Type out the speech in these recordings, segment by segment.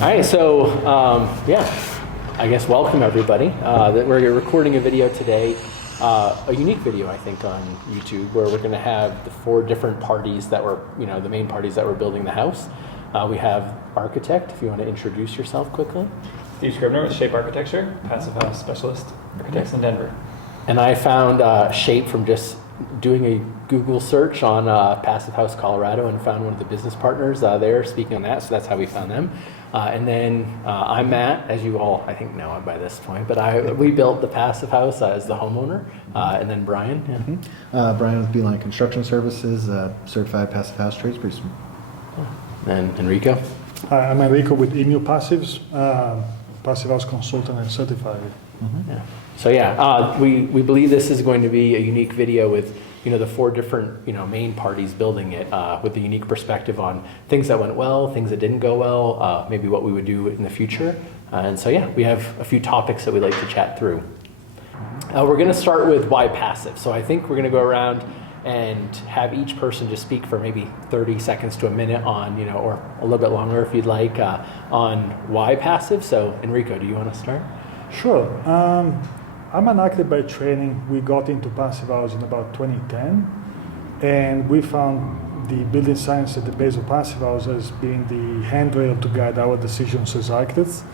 All right, so yeah, I guess welcome everybody. That we're recording a video today, a unique video I think on YouTube, where we're going to have the four different parties that were, the main parties that were building the house. We have architect, if you want to introduce yourself quickly. Steve Scribner with Shape Architecture, passive house specialist, architects in Denver. And I found Shape from just doing a Google search on Passive House Colorado and found one of the business partners there speaking on that, so that's how we found them. And then I'm Matt, as you all I think know by this point, but we built the Passive House as the homeowner, and then Brian. Yeah. Mm-hmm. Brian with Beeline Construction Services, certified Passive House tradesperson. And Enrico. Hi, I'm Enrico with Emu Passives, Passive House consultant and certified. Mm-hmm. Yeah. So yeah, we believe this is going to be a unique video with the four different main parties building it, with a unique perspective on things that went well, things that didn't go well, maybe what we would do in the future. And so yeah, we have a few topics that we'd like to chat through. We're going to start with why passive. So I think we're going to go around and have each person just speak for maybe 30 seconds to a minute on, or a little bit longer if you'd like, on why passive. So Enrico, do you want to start? Sure. I'm an architect by training. We got into Passive House in about 2010, and we found the building science at the base of Passive House as being the handrail to guide our decisions as architects,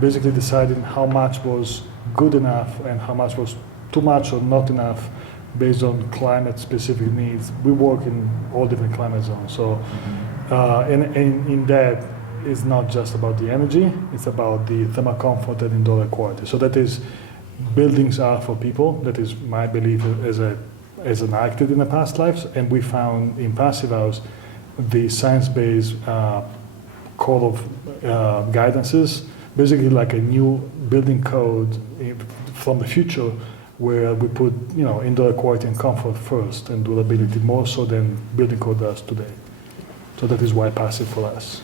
basically deciding how much was good enough and how much was too much or not enough based on climate-specific needs. We work in all different climate zones, so and in that, it's not just about the energy, it's about the thermal comfort and indoor air quality. So that is, buildings are for people. That is my belief as an architect in the past lives, and we found in Passive House the science-based code of guidances, basically like a new building code from the future, where we put indoor air quality and comfort first and durability more so than building code does today. So that is why passive for us.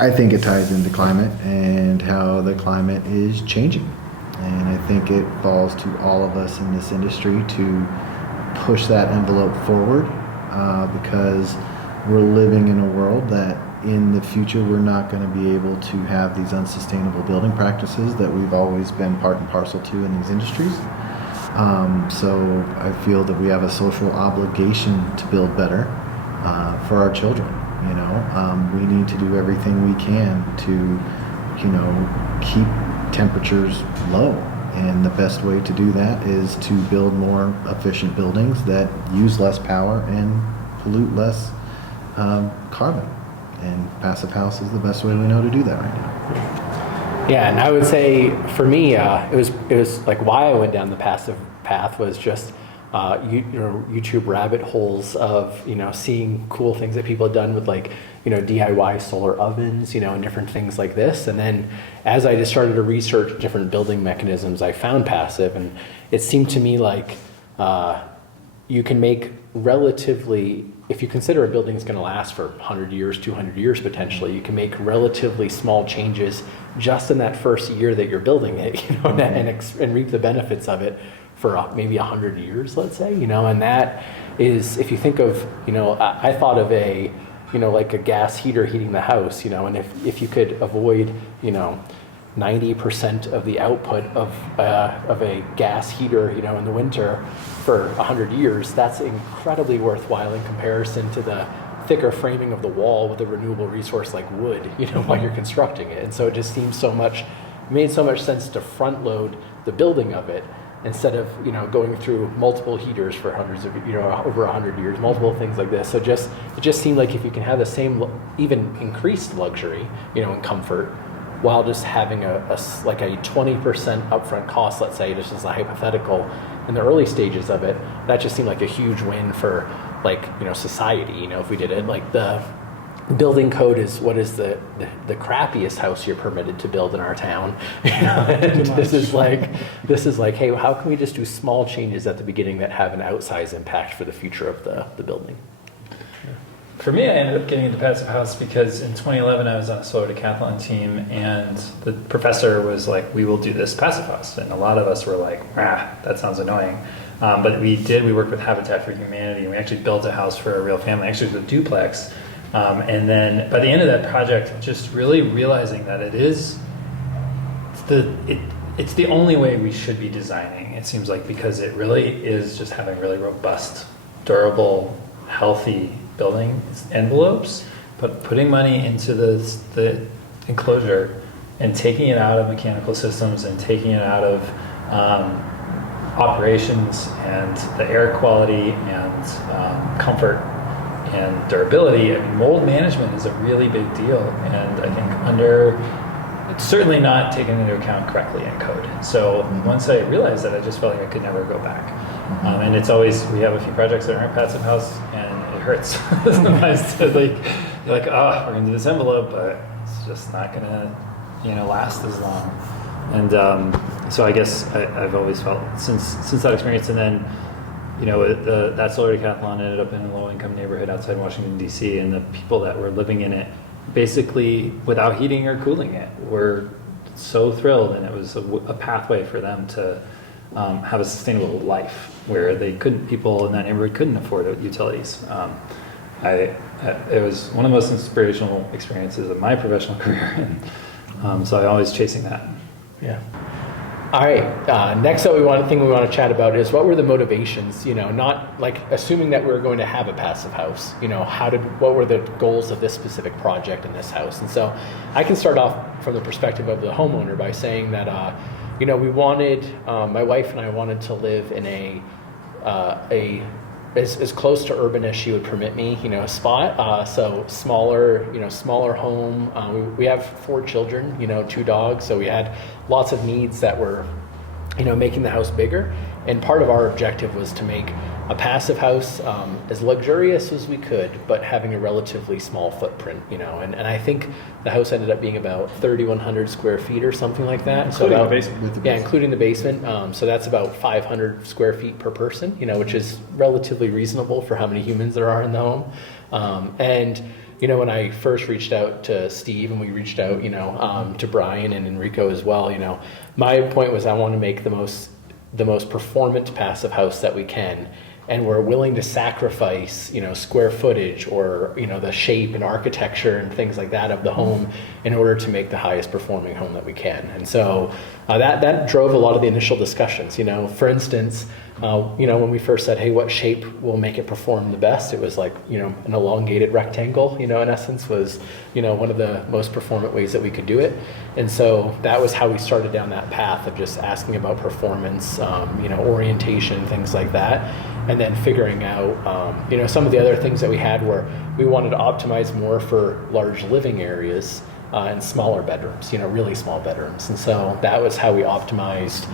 I think it ties into climate and how the climate is changing. And I think it falls to all of us in this industry to push that envelope forward, because we're living in a world that in the future we're not going to be able to have these unsustainable building practices that we've always been part and parcel to in these industries. So I feel that we have a social obligation to build better for our children. We need to do everything we can to, keep temperatures low. And the best way to do that is to build more efficient buildings that use less power and pollute less carbon. And Passive House is the best way we know to do that right now. Yeah, and I would say for me, it was like why I went down the passive path was just YouTube rabbit holes of seeing cool things that people had done with DIY solar ovens, and different things like this. And then as I just started to research different building mechanisms, I found passive, and it seemed to me like you can make relatively, if you consider a building is going to last for 100 years, 200 years potentially, you can make relatively small changes just in that first year that you're building it, and reap the benefits of it for maybe 100 years, let's say, and that is, if you think of, I thought of a, like a gas heater heating the house, and if you could avoid, 90% of the output of a gas heater, in the winter for 100 years, that's incredibly worthwhile in comparison to the thicker framing of the wall with a renewable resource like wood, while you're constructing it. And so it just seems made so much sense to front load the building of it instead of, going through multiple heaters for hundreds of, over 100 years, multiple things like this. So it just seemed like if you can have the same, even increased luxury, and comfort, while just having a 20% upfront cost, let's say, just as a hypothetical, in the early stages of it, that just seemed like a huge win for society, if we did it. Like the building code is what is the crappiest house you're permitted to build in our town. And this is like, hey, how can we just do small changes at the beginning that have an outsized impact for the future of the building? For me, I ended up getting into Passive House because in 2011 I was on a solar decathlon team, and the professor was like, we will do this Passive House. And a lot of us were like, that sounds annoying. But we worked with Habitat for Humanity, and we actually built a house for a real family. Actually, it was a duplex And then by the end of that project, just really realizing that it's the only way we should be designing, it seems like, because it really is just having really robust, durable, healthy building envelopes, but putting money into the enclosure and taking it out of mechanical systems and taking it out of operations and the air quality and comfort and durability. I mean, mold management is a really big deal, and I think it's certainly not taken into account correctly in code. So once I realized that, I just felt like I could never go back. And it's always, we have a few projects that aren't passive house, and it hurts sometimes to you're like, oh, we're gonna do this envelope, but it's just not gonna, last as long. And so I guess I've always felt since that experience, and then that solar decathlon ended up in a low-income neighborhood outside Washington, D.C., and the people that were living in it, basically without heating or cooling it, were so thrilled, and it was a pathway for them to have a sustainable life where people in that neighborhood couldn't afford utilities. It was one of the most inspirational experiences of my professional career, and so I'm always chasing that. Yeah. All right. Next up, we want to chat about is what were the motivations? Not like assuming that we're going to have a passive house. What were the goals of this specific project in this house? And so, I can start off from the perspective of the homeowner by saying that we wanted my wife and I wanted to live in as close to urban as she would permit me, a spot. So smaller home. We have 4 children, 2 dogs. So we had lots of needs that were, making the house bigger. And part of our objective was to make a passive house as luxurious as we could, but having a relatively small footprint, and I think the house ended up being about 3,100 square feet or something like that. Including the basement. Yeah, including the basement. So that's about 500 square feet per person, which is relatively reasonable for how many humans there are in the home. And when I first reached out to Steve, and we reached out, to Brian and Enrico as well, my point was I want to make the most performant passive house that we can, and we're willing to sacrifice, square footage or, the shape and architecture and things like that of the home in order to make the highest performing home that we can. And so that drove a lot of the initial discussions. For instance, when we first said, hey, what shape will make it perform the best? It was like, an elongated rectangle, in essence was, one of the most performant ways that we could do it. And so that was how we started down that path of just asking about performance, orientation, things like that. And then figuring out, some of the other things that we had were we wanted to optimize more for large living areas and smaller bedrooms, really small bedrooms. And so that was how we optimized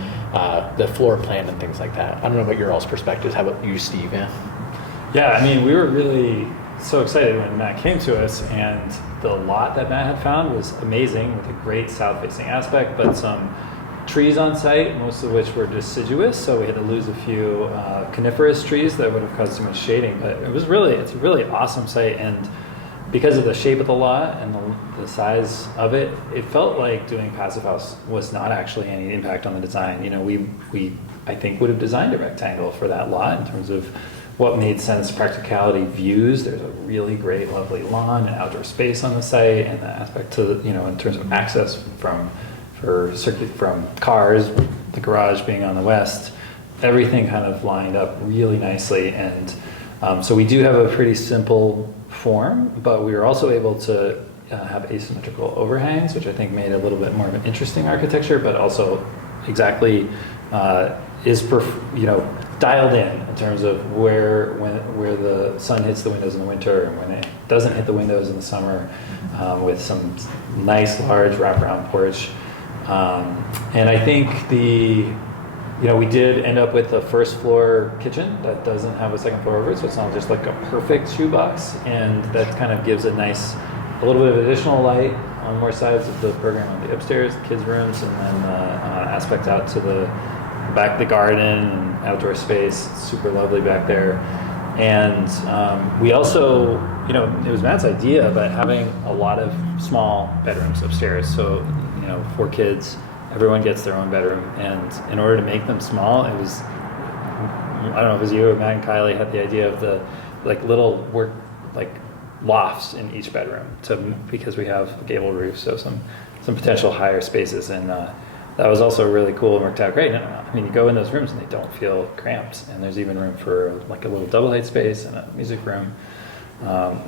the floor plan and things like that. I don't know about your all's perspectives. How about you, Steve? Yeah, I mean, we were really so excited when Matt came to us, and the lot that Matt had found was amazing with a great south-facing aspect, but some trees on site, most of which were deciduous, so we had to lose a few coniferous trees that would have caused too much shading. But it's a really awesome site, and because of the shape of the lot and the size of it, it felt like doing passive house was not actually any impact on the design. We I think would have designed a rectangle for that lot in terms of what made sense, practicality, views. There's a really great, lovely lawn and outdoor space on the site, and the aspect to in terms of access from cars, the garage being on the west, everything kind of lined up really nicely. And so we do have a pretty simple form, but we were also able to have asymmetrical overhangs, which I think made a little bit more of an interesting architecture, but also exactly is dialed in terms of where the sun hits the windows in the winter and when it doesn't hit the windows in the summer, with some nice large wraparound porch. And I think we did end up with a first floor kitchen that doesn't have a second floor over it, so it's not just like a perfect shoebox, and that kind of gives a little bit of additional light on more sides of the program on the upstairs, the kids' rooms, and then aspect out to the back, the garden and outdoor space. It's super lovely back there. And we also, it was Matt's idea, but having a lot of small bedrooms upstairs. So, 4 kids, everyone gets their own bedroom. And in order to make them small, I don't know if it was you or Matt and Kylie had the idea of the little work, lofts in each bedroom because we have a gable roof, so some potential higher spaces, and that was also really cool and worked out great. I mean, you go in those rooms and they don't feel cramped, and there's even room for like a little double height space and a music room.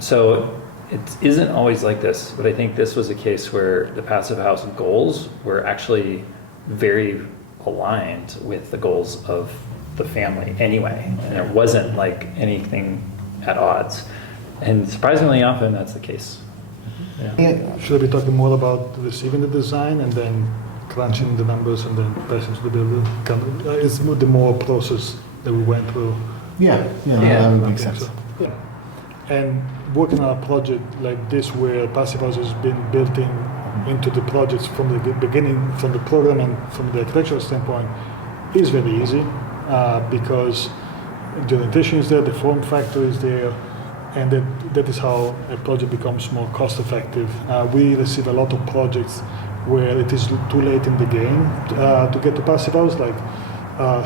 So it isn't always like this, but I think this was a case where the passive house goals were actually very aligned with the goals of the family anyway, and it wasn't like anything at odds. And surprisingly often that's the case. Yeah. Should I be talking more about receiving the design and then crunching the numbers and then passing to the builder? It's the more process that we went through. Yeah, that would make sense. So, yeah. And working on a project like this where passive house has been built into the projects from the beginning, from the program and from the architectural standpoint, is very easy because the orientation is there, the form factor is there, and that is how a project becomes more cost effective. We receive a lot of projects where it is too late in the game to get to passive house. Like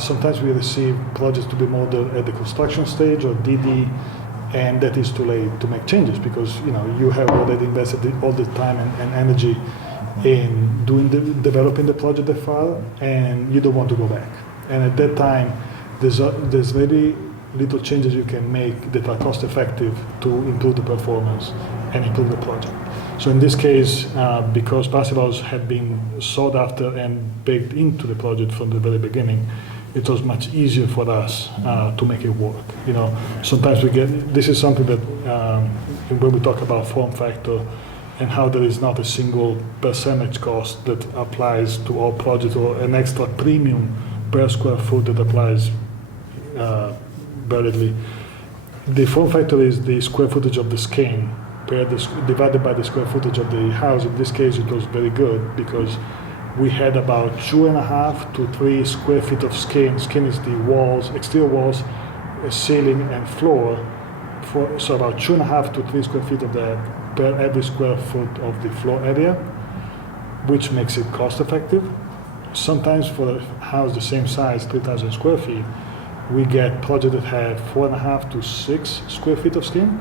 sometimes we receive projects to be more at the construction stage or DD, and that is too late to make changes because you have already invested all the time and energy in developing the project that far, and you don't want to go back. And at that time, there's very little changes you can make that are cost effective to improve the performance and improve the project. So in this case, because passive house had been sought after and baked into the project from the very beginning, it was much easier for us to make it work. Sometimes we get, this is something that when we talk about form factor and how there is not a single percentage cost that applies to all projects or an extra premium per square foot that applies validly. The form factor is the square footage of the skin divided by the square footage of the house. In this case, it was very good because we had about 2.5 to 3 square feet of skin. Skin is the walls, exterior walls, ceiling, and floor. So about 2.5 to 3 square feet of that per every square foot of the floor area, which makes it cost effective. Sometimes for a house the same size, 3,000 square feet, we get projects that have 4.5 to 6 square feet of skin.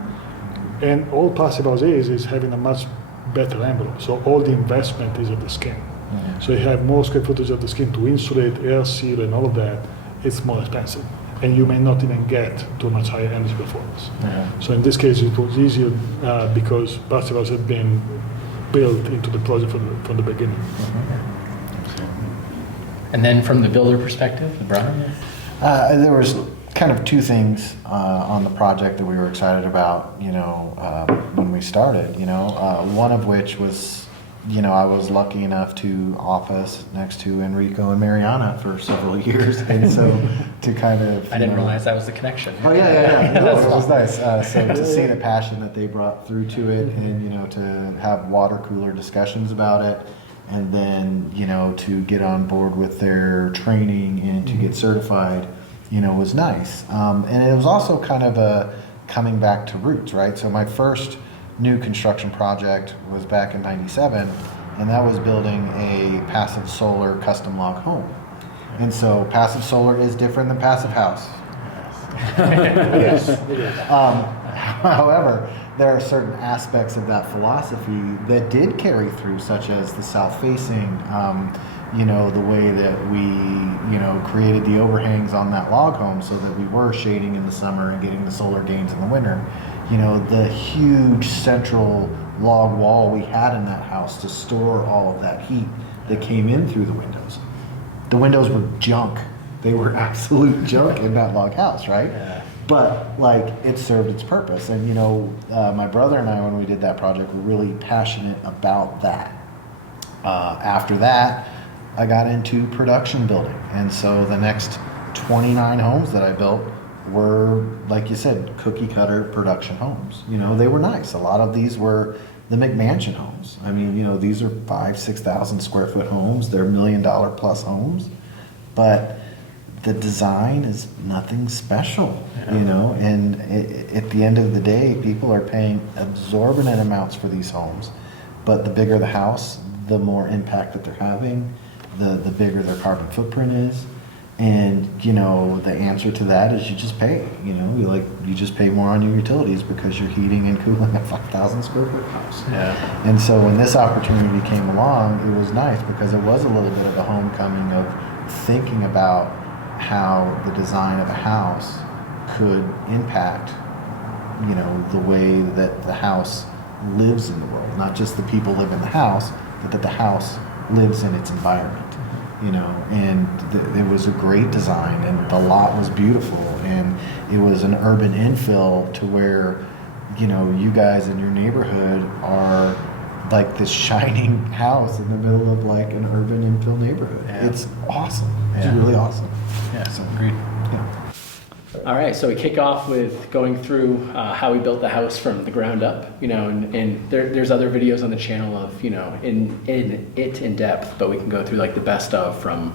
And all passive house is having a much better envelope. So all the investment is at the skin. Mm-hmm. So you have more square footage of the skin to insulate, air seal, and all of that. It's more expensive. And you may not even get to a much higher energy performance. Mm-hmm. So in this case, it was easier because passive house had been built into the project from the beginning. Mm-hmm. And then from the builder perspective, Brian? There was kind of two things on the project that we were excited about, when we started, one of which was, I was lucky enough to office next to Enrico and Mariana for several years. And so to kind of... I didn't realize that was the connection. Oh, yeah. No, it was nice. So to see the passion that they brought through to it and, to have water cooler discussions about it. And then, to get on board with their training and to get certified, was nice. And it was also kind of a coming back to roots, right? So my first new construction project was back in '97, and that was building a passive solar custom log home. And so passive solar is different than passive house. Yes, it is. However, there are certain aspects of that philosophy that did carry through, such as the south-facing, the way that we, created the overhangs on that log home so that we were shading in the summer and getting the solar gains in the winter. The huge central log wall we had in that house to store all of that heat that came in through the windows. The windows were junk. They were absolute junk in that log house, right? Yeah. But it served its purpose. And my brother and I, when we did that project, were really passionate about that. After that, I got into production building. And so the next 29 homes that I built were, like you said, cookie cutter production homes. They were nice. A lot of these were the McMansion homes. I mean, these are 5,000-6,000 square foot homes. They're $1 million plus homes. But the design is nothing special, and at the end of the day, people are paying exorbitant amounts for these homes. But the bigger the house, the more impact that they're having, the bigger their carbon footprint is. And the answer to that is you just pay. You just pay more on your utilities because you're heating and cooling a 5,000 square foot house. Yeah. And so when this opportunity came along, it was nice because it was a little bit of a homecoming of thinking about how the design of a house could impact, the way that the house lives in the world. Not just the people live in the house, but that the house lives in its environment. And it was a great design, and the lot was beautiful, and it was an urban infill to where, you guys in your neighborhood are like this shining house in the middle of like an urban infill neighborhood. Yeah. It's awesome. Yeah. It's really awesome. Yeah, So, agreed. yeah. All right, so we kick off with going through how we built the house from the ground up, and there's other videos on the channel of, in depth, but we can go through like the best of from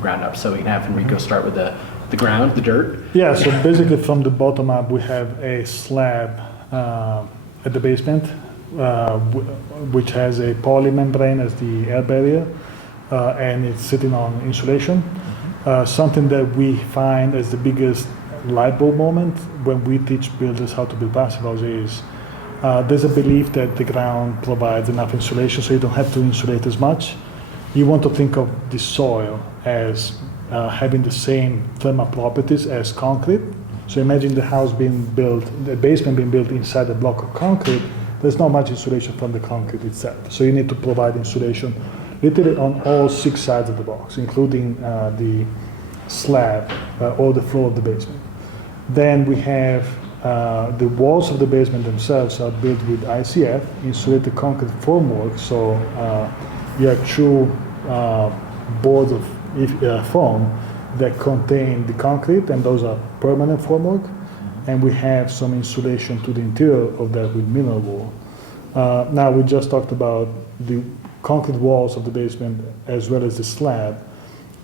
ground up. So we can have Enrico start with the ground, the dirt. Yeah, so basically from the bottom up, we have a slab at the basement, which has a poly membrane as the air barrier, and it's sitting on insulation. Something that we find as the biggest light bulb moment when we teach builders how to build passive houses is there's a belief that the ground provides enough insulation, so you don't have to insulate as much. You want to think of the soil as having the same thermal properties as concrete. So imagine the house being built, the basement being built inside a block of concrete. There's not much insulation from the concrete itself, so you need to provide insulation literally on all 6 sides of the box, including the slab or the floor of the basement. Then we have the walls of the basement themselves are built with ICF, insulated concrete formwork, so you have 2 boards of foam that contain the concrete, and those are permanent formwork. And we have some insulation to the interior of that with mineral wool. Now we just talked about the concrete walls of the basement as well as the slab.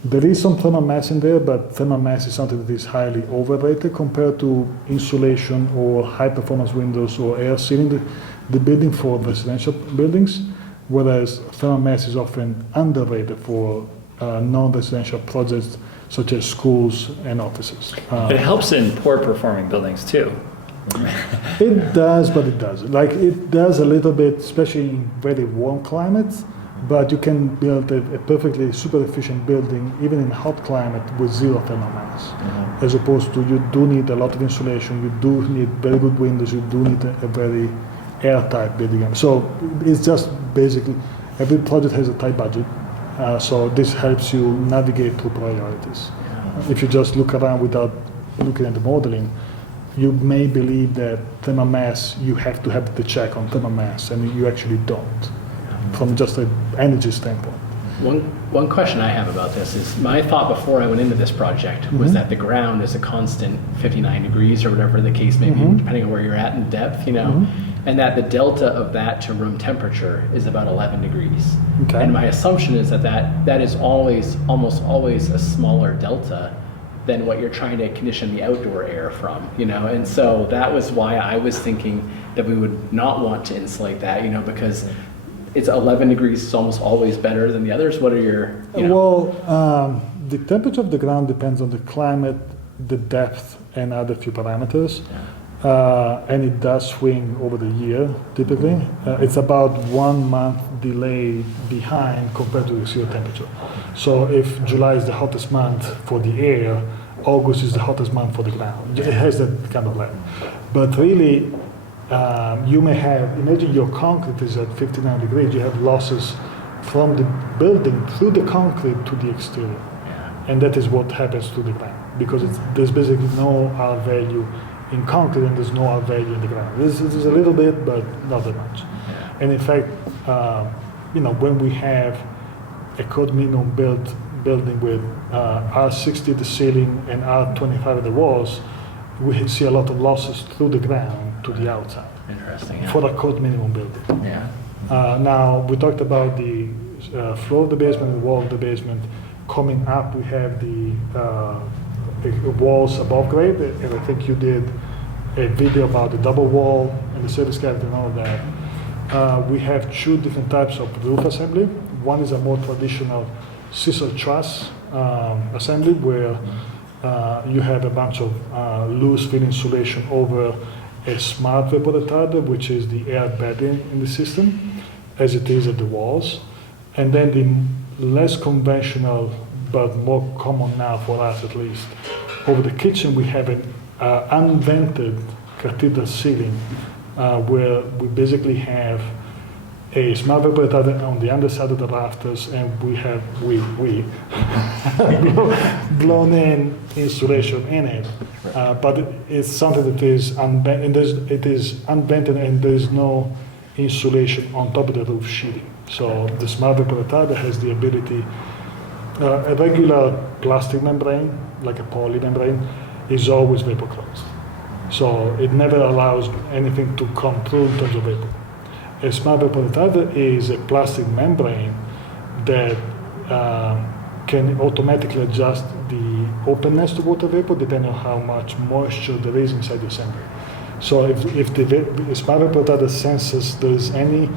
There is some thermal mass in there, but thermal mass is something that is highly overrated compared to insulation or high performance windows or air sealing the building for residential buildings, whereas thermal mass is often underrated for non-residential projects such as schools and offices. It helps in poor performing buildings too. It does, but it doesn't. Like it does a little bit, especially in very warm climates, but you can build a perfectly super efficient building even in hot climate with 0 thermal mass. As opposed to you do need a lot of insulation, you do need very good windows, you do need a very airtight building. So it's just basically, every project has a tight budget, so this helps you navigate through priorities. If you just look around without looking at the modeling, you may believe that thermal mass, you have to have the check on thermal mass, and you actually don't, from just an energy standpoint. One question I have about this is, my thought before I went into this project was that the ground is a constant 59 degrees or whatever the case may be, depending on where you're at in depth, and that the delta of that to room temperature is about 11 degrees. Okay. And my assumption is that is almost always a smaller delta than what you're trying to condition the outdoor air from, and so that was why I was thinking that we would not want to insulate that, because it's 11 degrees is almost always better than the others. What are your, Well, the temperature of the ground depends on the climate, the depth, and other few parameters. And it does swing over the year, typically. It's about 1 month delay behind compared to the zero temperature. So if July is the hottest month for the air, August is the hottest month for the ground. It has that kind of lag. But really, you may have, imagine your concrete is at 59 degrees, you have losses from the building through the concrete to the exterior. And that is what happens to the ground, because there's basically no R value in concrete and there's no R value in the ground. There's a little bit, but not that much. And in fact, when we have a code minimum building with R60 at the ceiling and R25 at the walls, we see a lot of losses through the ground to the outside. Interesting. Yeah. For a code minimum building. Yeah. Now, we talked about the floor of the basement and the wall of the basement. Coming up, we have the walls above grade, and I think you did a video about the double wall and the service cavity and all of that. We have 2 different types of roof assembly. One is a more traditional scissor truss assembly where you have a bunch of loose fill insulation over a smart vapor retarder, which is the air bedding in the system, as it is at the walls. And then the less conventional, but more common now for us at least, over the kitchen we have an unvented cathedral ceiling where we basically have a smart vapor retarder on the underside of the rafters, and we have blown in insulation in it. But it's something that is unvented, it is unvented, and there's no insulation on top of the roof sheeting. So the smart vapor retarder has the ability, a regular plastic membrane, like a poly membrane, is always vapor closed. So it never allows anything to come through in terms of vapor. A smart vapor retarder is a plastic membrane that can automatically adjust the openness to water vapor depending on how much moisture there is inside the assembly. So if the smart vapor retarder senses there's any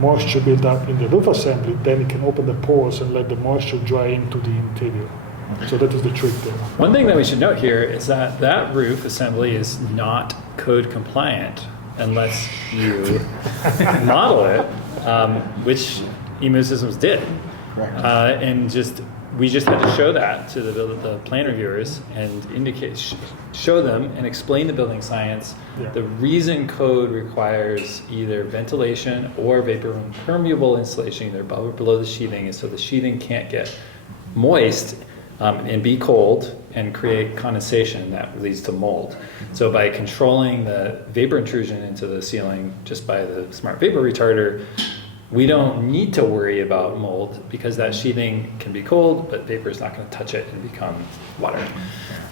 moisture built up in the roof assembly, then it can open the pores and let the moisture dry into the interior. So that is the trick there. One thing that we should note here is that that roof assembly is not code compliant unless you model it, which EMU Systems did. And we just had to show that to the plan reviewers and show them and explain the building science. Yeah. The reason code requires either ventilation or vapor impermeable insulation, either above or below the sheathing, is so the sheathing can't get moist and be cold and create condensation that leads to mold. So by controlling the vapor intrusion into the ceiling just by the smart vapor retarder, we don't need to worry about mold because that sheathing can be cold, but vapor is not going to touch it and become water.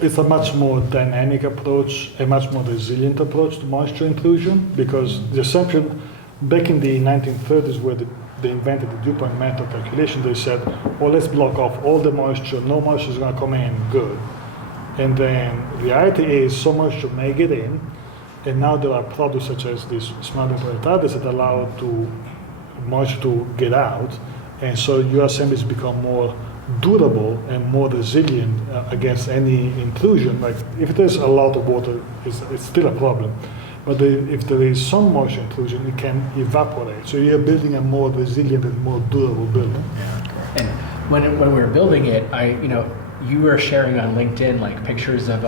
It's a much more dynamic approach, a much more resilient approach to moisture intrusion, because the assumption back in the 1930s where they invented the dew point method calculation, they said, well, let's block off all the moisture, no moisture is going to come in, good. And then reality is so moisture may get in, and now there are products such as these smart vapor retarders that allow moisture to get out, and so your assemblies become more durable and more resilient against any intrusion. Like if there's a lot of water, it's still a problem. But if there is some moisture intrusion, it can evaporate. So you're building a more resilient and more durable building. And when we were building it, you were sharing on LinkedIn like pictures of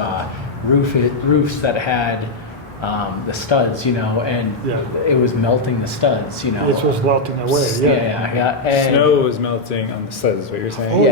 roofs that had the studs, and it was melting the studs, It was melting away. Yeah. And snow was melting on the studs, is what you're saying?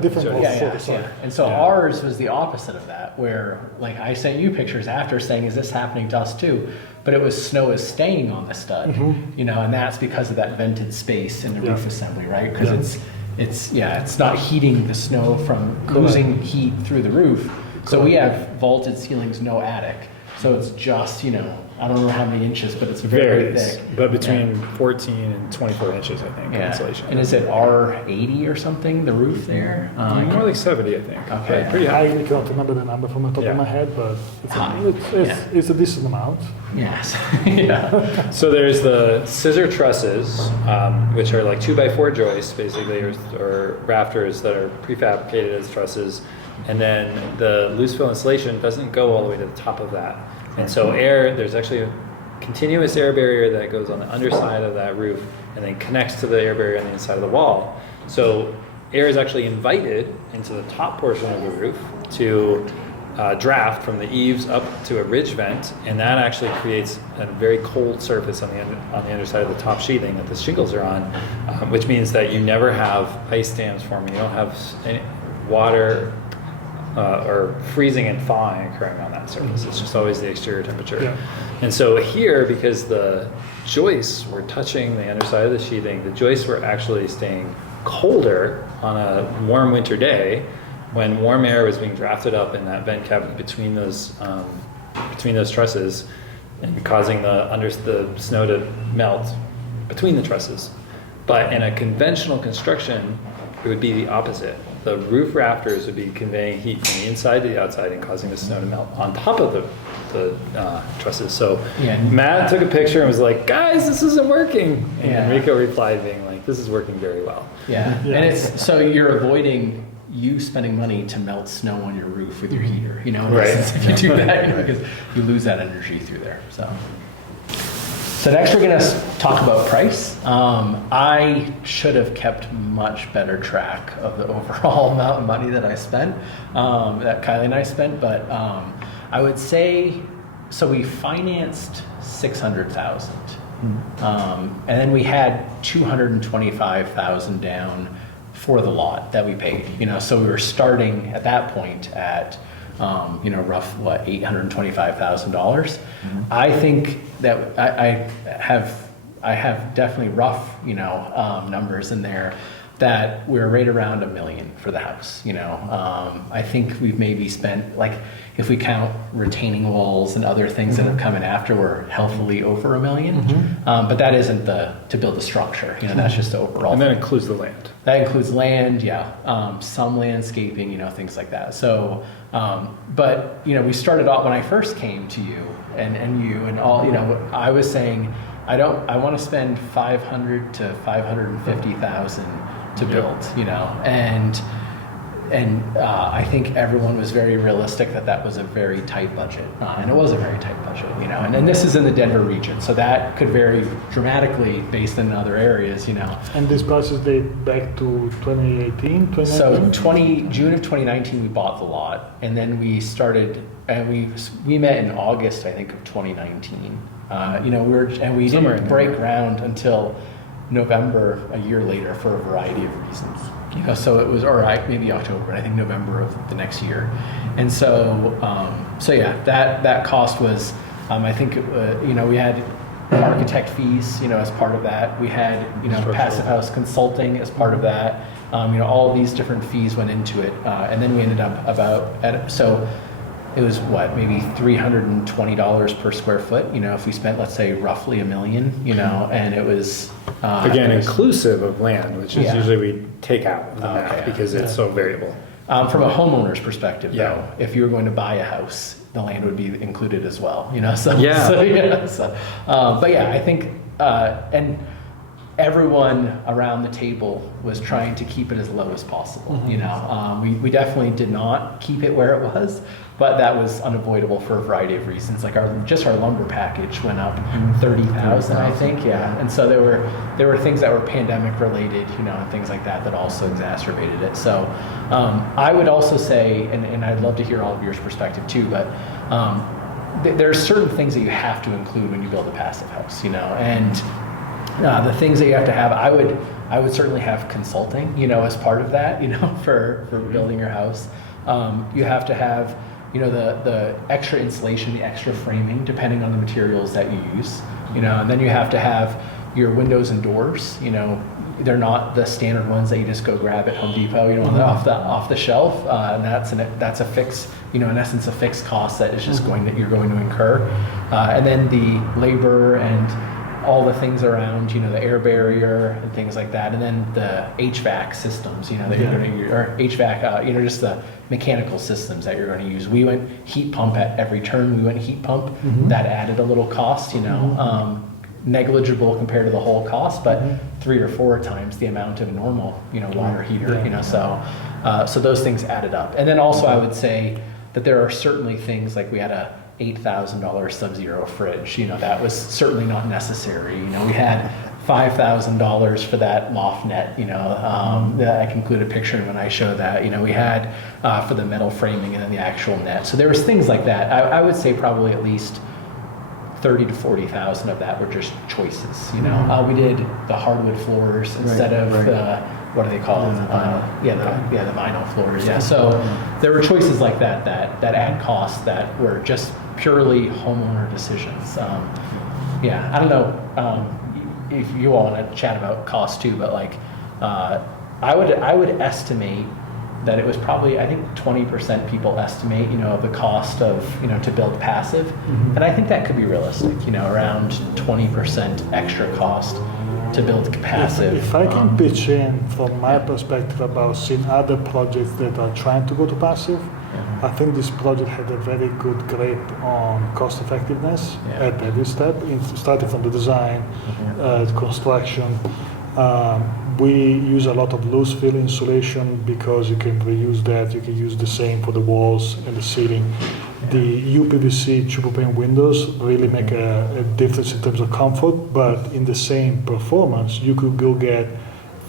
Different. And so ours was the opposite of that, where like I sent you pictures after saying, is this happening to us too? But it was snow is staying on the stud, and that's because of that vented space in the roof assembly, right? Because it's not heating the snow from losing heat through the roof. So we have vaulted ceilings, no attic. So it's just, I don't know how many inches, but it's very thick. But between 14 and 24 inches, I think, insulation. And is it R80 or something, the roof there? More like 70, I think. Okay. Pretty high. I can't remember the number from the top of my head, but it's a decent amount. Yes. So there's the scissor trusses, which are like 2x4 joists, basically, or rafters that are prefabricated as trusses. And then the loose fill insulation doesn't go all the way to the top of that. And so there's actually a continuous air barrier that goes on the underside of that roof and then connects to the air barrier on the inside of the wall. So air is actually invited into the top portion of the roof to draft from the eaves up to a ridge vent, and that actually creates a very cold surface on the underside of the top sheathing that the shingles are on, which means that you never have ice dams forming. You don't have any water or freezing and thawing occurring on that surface. It's just always the exterior temperature. Yeah. And so here, because the joists were touching the underside of the sheathing, the joists were actually staying colder on a warm winter day when warm air was being drafted up in that vent cavity between those trusses and causing the snow to melt between the trusses. But in a conventional construction, it would be the opposite. The roof rafters would be conveying heat from the inside to the outside and causing the snow to melt on top of the the trusses. So Yeah. Matt took a picture and was like, "Guys, this isn't working." And Yeah. Enrico replied, being like, "This is working very well." Yeah. Yeah. And it's so you're avoiding you spending money to melt snow on your roof with your heater, in Right. essence, if you do that, because you lose that energy through there. So next we're going to talk about price. I should have kept much better track of the overall amount of money that I spent, that Kylie and I spent, but I would say, so we financed 600,000, and then we had 225,000 down for the lot that we paid. So we were starting at that point at rough $825,000. I think that I have definitely rough numbers in there that we're right around $1 million for the house. I think we've maybe spent, like, if we count retaining walls and other things that have come in after, we're healthily over $1 million. But that isn't to build the structure. That's just the overall. And that includes the land. That includes land, some landscaping, things like that. So, but we started off when I first came to you and you and all. I was saying I want to spend 500 to 550,000 to build. And I think everyone was very realistic that was a very tight budget, and it was a very tight budget, And then this is in the Denver region, so that could vary dramatically based on other areas, And these prices date back to 2018, 2019? So June of 2019, we bought the lot, and then we started, and we met in August, I think, of 2019. We didn't break ground until November a year later for a variety of reasons. So it was, maybe October, but I think November of the next year. And so, that cost was, I think, we had architect fees, as part of that. We had, passive house consulting as part of that. All of these different fees went into it. And then we ended up so it was maybe $320 per square foot, if we spent, let's say, roughly $1 million, and it was... Again, inclusive of land, which is Yeah. usually we take out of the math Okay. because it's so variable. From a homeowner's perspective, Yeah. though, if you were going to buy a house, the land would be included as well, So, Yeah. But yeah, I think, and everyone around the table was trying to keep it as low as possible, We definitely did not keep it where it was, but that was unavoidable for a variety of reasons. Like our lumber package went up 30,000, I think, And so there were things that were pandemic related, and things like that also exacerbated it. So I would also say, and I'd love to hear all of your perspective too, but there's certain things that you have to include when you build a passive house, and the things that you have to have, I would certainly have consulting, as part of that, for building your house. You have to have, the extra insulation, the extra framing, depending on the materials that you use, and then you have to have your windows and doors, they're not the standard ones that you just go grab at Home Depot, off the shelf, and that's a fixed, in essence, a fixed cost that is just you're going to incur, and then the labor and all the things around, the air barrier and things like that, and then the HVAC systems, that you're going to use, or HVAC, just the mechanical systems that you're going to use. We went heat pump at every turn. We went heat pump. That added a little cost, negligible compared to the whole cost, but 3 or 4 times the amount of a normal, water heater, so those things added up. And then also I would say that there are certainly things like we had a $8,000 Sub-Zero fridge, that was certainly not necessary. We had $5,000 for that loft net, that I can include a picture when I show that, we had for the metal framing and then the actual net. So there was things like that. I would say probably at least 30 to 40,000 of that were just choices. We did the hardwood floors instead of what are they called? The vinyl floors. Yeah. So there were choices like that add costs that were just purely homeowner decisions. I don't know if you all want to chat about cost too, but I would estimate that it was probably, I think 20% people estimate, of the cost of, to build passive. And I think that could be realistic, around 20% extra cost to build passive. If I can pitch in from my perspective about seeing other projects that are trying to go to passive, I think this project had a very good grip on cost effectiveness at every step, starting from the design, construction. We use a lot of loose fill insulation because you can reuse that. You can use the same for the walls and the ceiling. The UPVC triple pane windows really make a difference in terms of comfort, but in the same performance, you could go get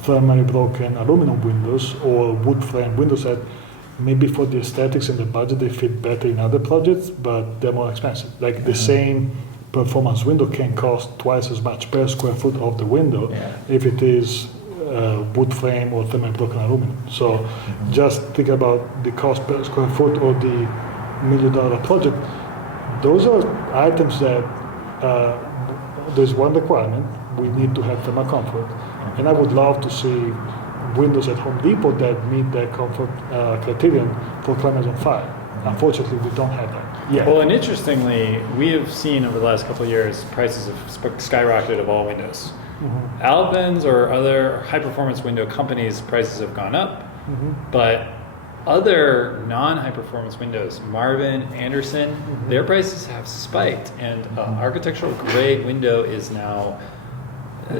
thermally broken aluminum windows or wood frame windows that maybe for the aesthetics and the budget they fit better in other projects, but they're more expensive. Like the same performance window can cost twice as much per square foot of the window if it is wood frame or thermally broken aluminum. So just think about the cost per square foot or the $1 million project. Those are items that there's one requirement: we need to have thermal comfort, and I would love to see windows at Home Depot that meet that comfort criterion for climate zone 5. Unfortunately, we don't have that yet. Well, and interestingly, we have seen over the last couple of years prices have skyrocketed of all windows. Albans or other high-performance window companies' prices have gone up, but other non-high-performance windows, Marvin, Anderson, their prices have spiked, and architectural grade window is now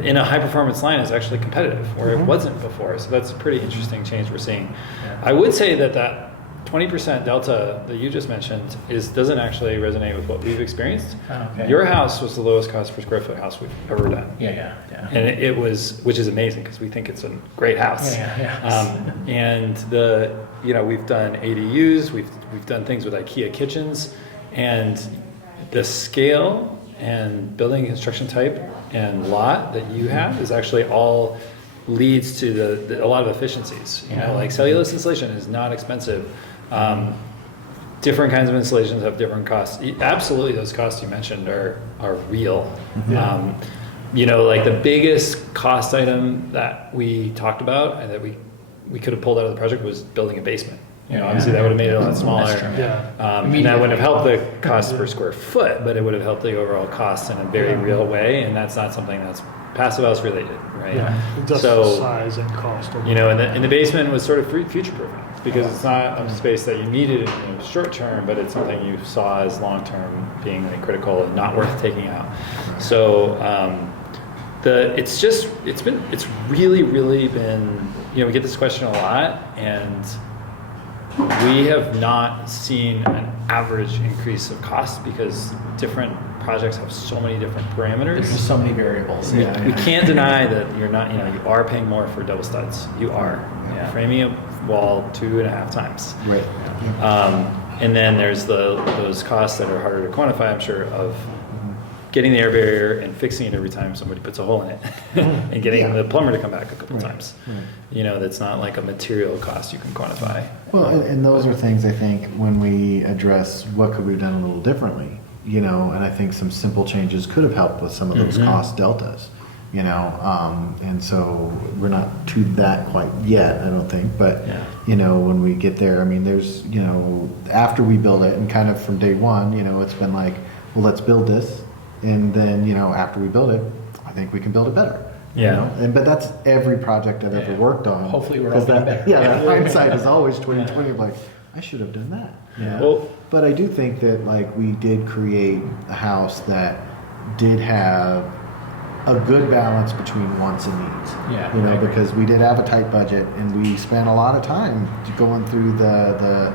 in a high-performance line is actually competitive, where it wasn't before. So that's a pretty interesting change we're seeing. I would say that 20% delta that you just mentioned doesn't actually resonate with what we've experienced. Okay. Your house was the lowest cost per square foot house we've ever done. Yeah. And it was, which is amazing because we think it's a great house. And we've done ADUs, we've done things with IKEA kitchens, and the scale and building construction type and lot that you have is actually all leads to a lot of efficiencies. Like cellulose insulation is not expensive. Different kinds of installations have different costs. Absolutely, those costs you mentioned are real. Like the biggest cost item that we talked about and that we could have pulled out of the project was building a basement. Obviously that would have made it a lot smaller. That's true. And that wouldn't have helped the cost per square foot, but it would have helped the overall cost in a very real way. And that's not something that's passive house related, right? Just size and cost. And the basement was sort of future-proofing because it's not a space that you needed in the short term, but it's something you saw as long-term being critical and not worth taking out. So it's really been, we get this question a lot, and we have not seen an average increase of cost because different projects have so many different parameters. There's just so many variables. We can't deny that you're not, you are paying more for double studs. You are. Framing a wall 2.5 times. Right. And then there's those costs that are harder to quantify, I'm sure, of getting the air barrier and fixing it every time somebody puts a hole in it and getting the plumber to come back a couple times. That's not like a material cost you can quantify. Well, and those are things I think when we address what could we have done a little differently, and I think some simple changes could have helped with some of those cost deltas, and so we're not to that quite yet, I don't think, but, when we get there, I mean, there's, after we build it and kind of from day one, it's been like, well, let's build this. And then, after we build it, I think we can build it better. But that's every project I've ever worked on. Hopefully we're all doing better. That hindsight is always 2020 of like, I should have done that. Well, but I do think that we did create a house that did have a good balance between wants and needs. Because we did have a tight budget and we spent a lot of time going through the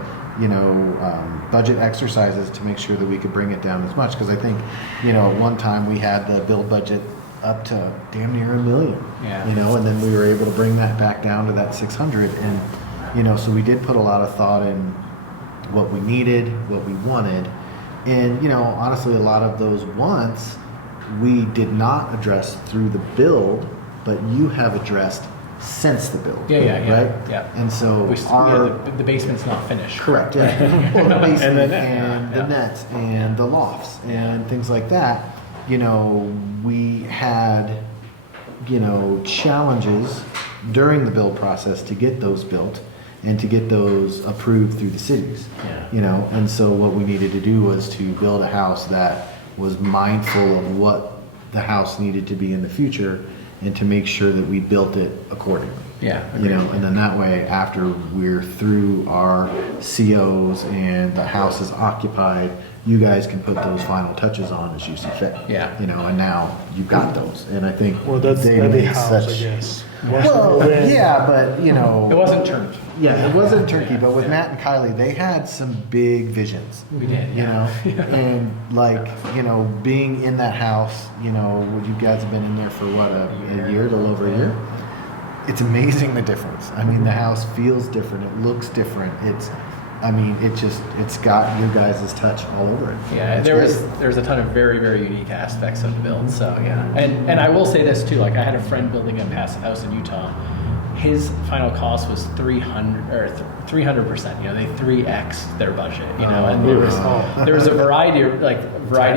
budget exercises to make sure that we could bring it down as much. Because I think, at one time we had the build budget up to damn near $1 million. And then we were able to bring that back down to that 600. And, so we did put a lot of thought in what we needed, what we wanted. And, honestly, a lot of those wants we did not address through the build, but you have addressed since the build. Right? And so the basement's not finished. Correct. Yeah. Well, the basement and the nets and the lofts and things like that. We had challenges during the build process to get those built and to get those approved through the cities. And so what we needed to do was to build a house that was mindful of what the house needed to be in the future. and to make sure that we built it accordingly. Yeah, You know, and then that way, after we're through our COs and the house is occupied, you guys can put those final touches on as you see fit. Yeah. You know, and now you've got those, and I think Well, that's they every make house, such. I guess. Well, yeah, but you know, it wasn't turnkey. yeah, it wasn't turkey, but with Matt and Kylie, they had some big visions. We did, You know, yeah. and like, you know, being in that house, you know, you guys have been in there for what, a year, a little over a year? It's amazing the difference. I mean, the house feels different. It looks different. It's got your guys' touch all over it. Yeah, It's there's a ton of very, very unique aspects of the build. So yeah, and I will say this too. Like I had a friend building a passive house in Utah. His final cost was 300%. You know, they 3x their budget. You know, and there was a variety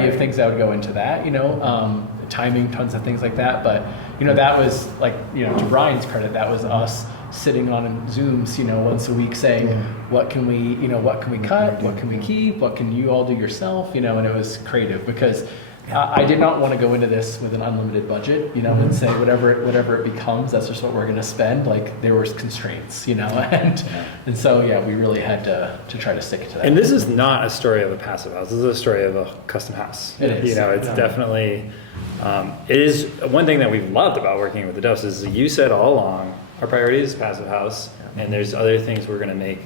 of things that would go into that. You know, timing, tons of things like that. But you know, that was like, you know, to Brian's credit, that was us sitting on Zooms, you know, once a week saying, what can we cut, what can we keep, what can you all do yourself, you know, and it was creative because I did not want to go into this with an unlimited budget, you know, and say whatever it becomes, that's just what we're going to spend. Like there was constraints, you know, and so yeah, we really had to try to stick to that. And this is not a story of a passive house. This is a story of a custom house. It is. You know, it's definitely. It is one thing that we've loved about working with the Dose is you said all along our priority is passive house, and there's other things we're going to make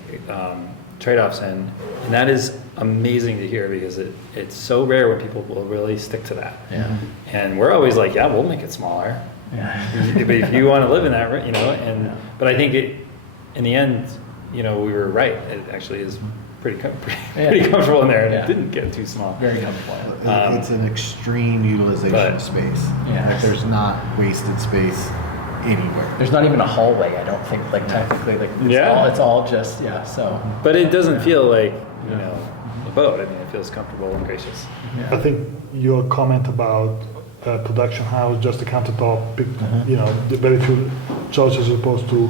trade-offs in, and that is amazing to hear because it's so rare when people will really stick to that. Yeah. And we're always like, yeah, we'll make it smaller. Yeah. But if you want to live in that, you know, but I think in the end, you know, we were right. It actually is pretty comfortable in there, and it didn't get too small. Very comfortable. It's an extreme utilization of space. Yeah. Like there's not wasted space anywhere. There's not even a hallway, I don't think, like technically, like it's all just, so. But it doesn't feel like, you know, a boat. I mean, it feels comfortable and gracious. Yeah. I think your comment about production house, just a countertop, you know, the very few choices as opposed to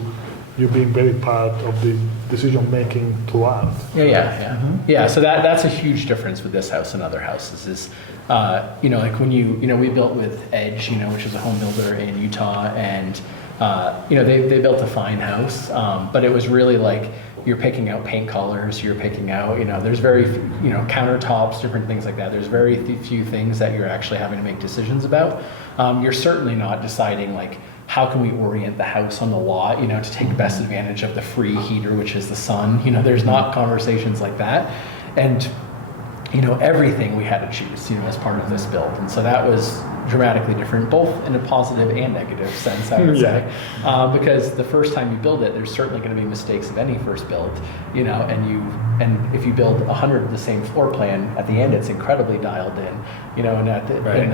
you being very part of the decision making throughout. Yeah. So that's a huge difference with this house and other houses is, you know, like when we built with Edge, you know, which is a home builder in Utah, and you know, they built a fine house, but it was really like you're picking out paint colors, you're picking out, you know, there's very few, you know, countertops, different things like that. There's very few things that you're actually having to make decisions about. You're certainly not deciding like, how can we orient the house on the lot, you know, to take best advantage of the free heater, which is the sun. You know, there's not conversations like that. And, you know, everything we had to choose, you know, as part of this build. And so that was dramatically different, both in a positive and negative sense, I would say. Because the first time you build it, there's certainly going to be mistakes of any first build, you know, and if you build 100 of the same floor plan, at the end it's incredibly dialed in, you know, and at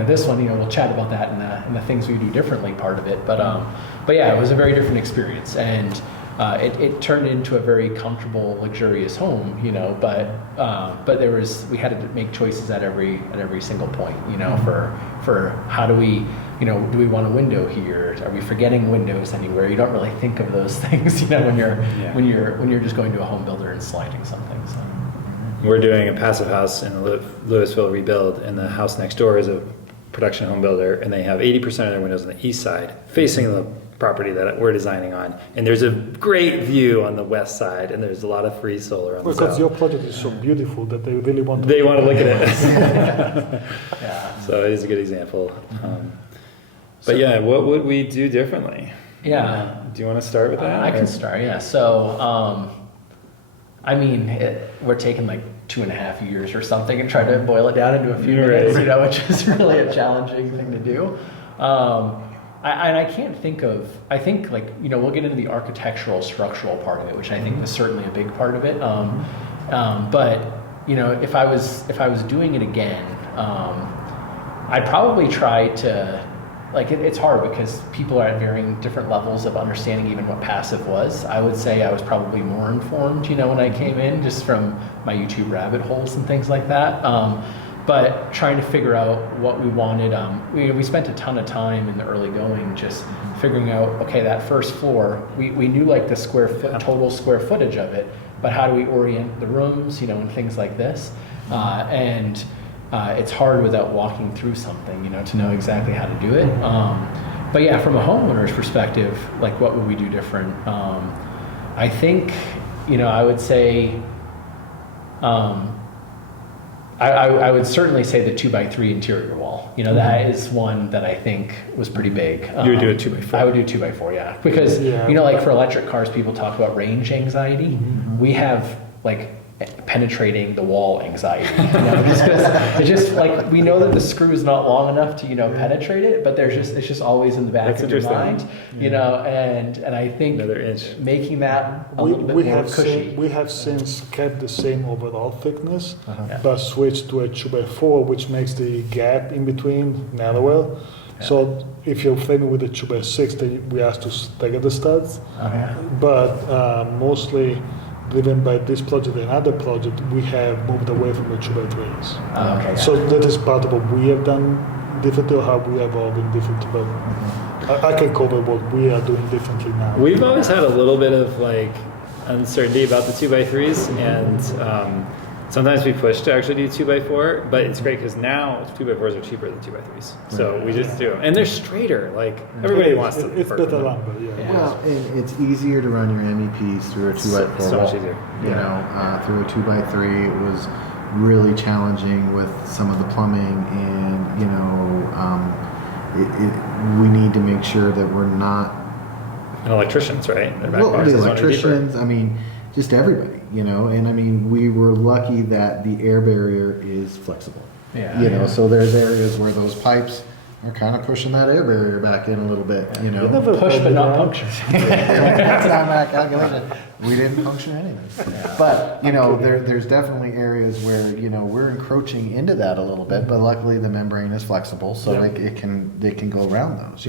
this one, you know, we'll chat about that and the things we do differently part of it. But yeah, it was a very different experience, and it turned into a very comfortable, luxurious home, you know, but we had to make choices at every single point, you know, for how do we, you know, do we want a window here? Are we forgetting windows anywhere? You don't really think of those things, you know, when you're just going to a home builder and sliding something. So. We're doing a passive house in a Louisville rebuild, and the house next door is a production home builder, and they have 80% of their windows on the east side facing the property that we're designing on, and there's a great view on the west side, and there's a lot of free solar on the south. Because your project is so beautiful that they really want to. They want to look at it. So it is a good example. But yeah, what would we do differently? Yeah. Do you want to start with that? I can start. Yeah. So, I mean, we're taking like 2.5 years or something and try to boil it down into a few minutes, you know, which is really a challenging thing to do. I can't think of, I think like, you know, we'll get into the architectural, structural part of it, which I think is certainly a big part of it. But, you know, if I was doing it again, I'd probably try to, like, it's hard because people are at varying different levels of understanding even what passive was. I would say I was probably more informed, you know, when I came in, just from my YouTube rabbit holes and things like that. But trying to figure out what we wanted, we spent a ton of time in the early going just figuring out, okay, that first floor, we knew like the total square footage of it, but how do we orient the rooms, you know, and things like this. It's hard without walking through something, you know, to know exactly how to do it. But yeah, from a homeowner's perspective, like what would we do different? I think, I would say, I would certainly say the 2x3 interior wall. That is one that I think was pretty big. You would do a 2x4. I would do 2x4, yeah. Because, like for electric cars, people talk about range anxiety. We have like penetrating the wall anxiety. Just 'cause it's just like we know that the screw is not long enough to penetrate it, but it's just always in the back of your mind. And I think another inch. making that a little bit more cushy. We have since kept the same overall thickness, but switched to a 2x4, which makes the gap in between narrower. So if you're framing with a 2x6, then we ask to stagger the studs. But mostly driven by this project and other project, we have moved away from the 2x3s. So that is part of what we have done differently, or how we are evolving differently. But I can cover what we are doing differently now. We've always had a little bit of like uncertainty about the 2x3s, and sometimes we push to actually do 2x4, but it's great because now 2x4s are cheaper than 2x3s. So we just do them. And they're straighter. Like everybody wants to. It's better lumber, Well, and it's easier to run your MEPs through a 2x4 so wall. much easier. Through a 2x3, it was really challenging with some of the plumbing, and we need to make sure that we're not. And electricians, right? Their back Well, boxes the want to be deeper. electricians. I mean, just everybody. And I mean, we were lucky that the air barrier is flexible. So there's areas where those pipes are kind of pushing that air barrier back in a little bit. Push but not puncture. That's not my calculation. We didn't puncture anything. But there's definitely areas where we're encroaching into that a little bit. But luckily, the membrane is flexible, so it can go around those.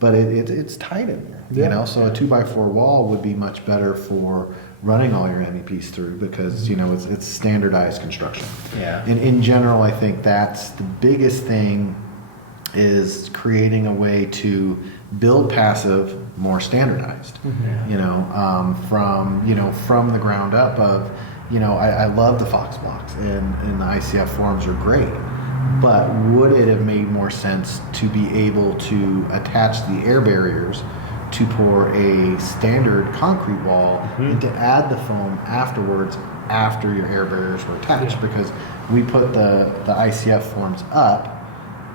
But it's tight in there. So a 2x4 wall would be much better for running all your MEPs through, because it's standardized construction. And in general, I think that's the biggest thing, is creating a way to build passive more standardized. From the ground up. I love the Fox blocks, and the ICF forms are great. But would it have made more sense to be able to attach the air barriers to pour a standard concrete wall and to add the foam afterwards, after your air barriers were attached? Because we put the ICF forms up,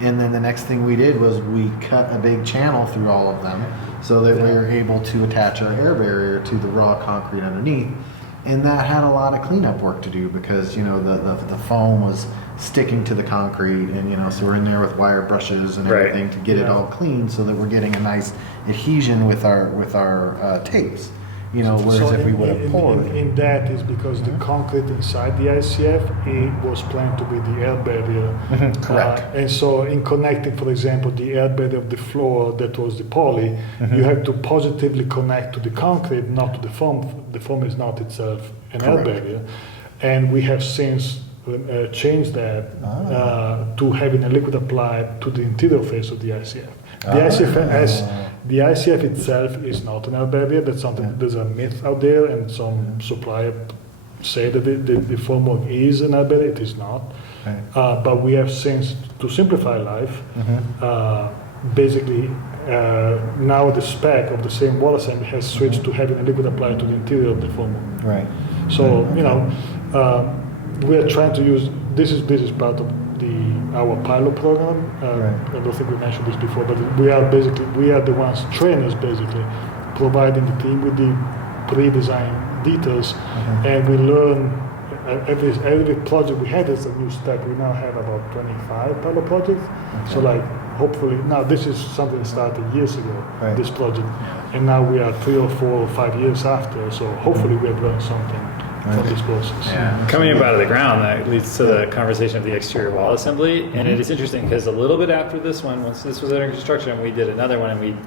and then the next thing we did was we cut a big channel through all of them so that we were able to attach our air barrier to the raw concrete underneath. And that had a lot of cleanup work to do, because the foam was sticking to the concrete, and so we're in there with wire brushes and everything to get it all clean, so that we're getting a nice adhesion with our tapes. Whereas if we would have poured. In that is because the concrete inside the ICF, it was planned to be the air barrier. Correct. And so in connecting, for example, the air barrier of the floor, that was the poly, you have to positively connect to the concrete, not to the foam. The foam is not itself an air barrier. And we have since changed that to having a liquid applied to the interior face of the ICF. The ICF itself is not an air barrier. That's something. There's a myth out there, and some supplier say that the formwork is an air barrier. It is not. But we have since, to simplify life, basically now the spec of the same wall assembly has switched to having a liquid applied to the interior of the formwork. Right. So we are trying to use this is part of our pilot program. I don't think we mentioned this before, but we are the ones, trainers basically, providing the team with the pre-designed details, and we learn every project we had is a new step. We now have about 25 pilot projects. So hopefully now this is something that started years ago, this project, and now we are 3 or 4 or 5 years after. So hopefully we have learned something from this process. Coming up out of the ground, that leads to the conversation of the exterior wall assembly. And it is interesting because a little bit after this one, once this was under construction, we did another one, and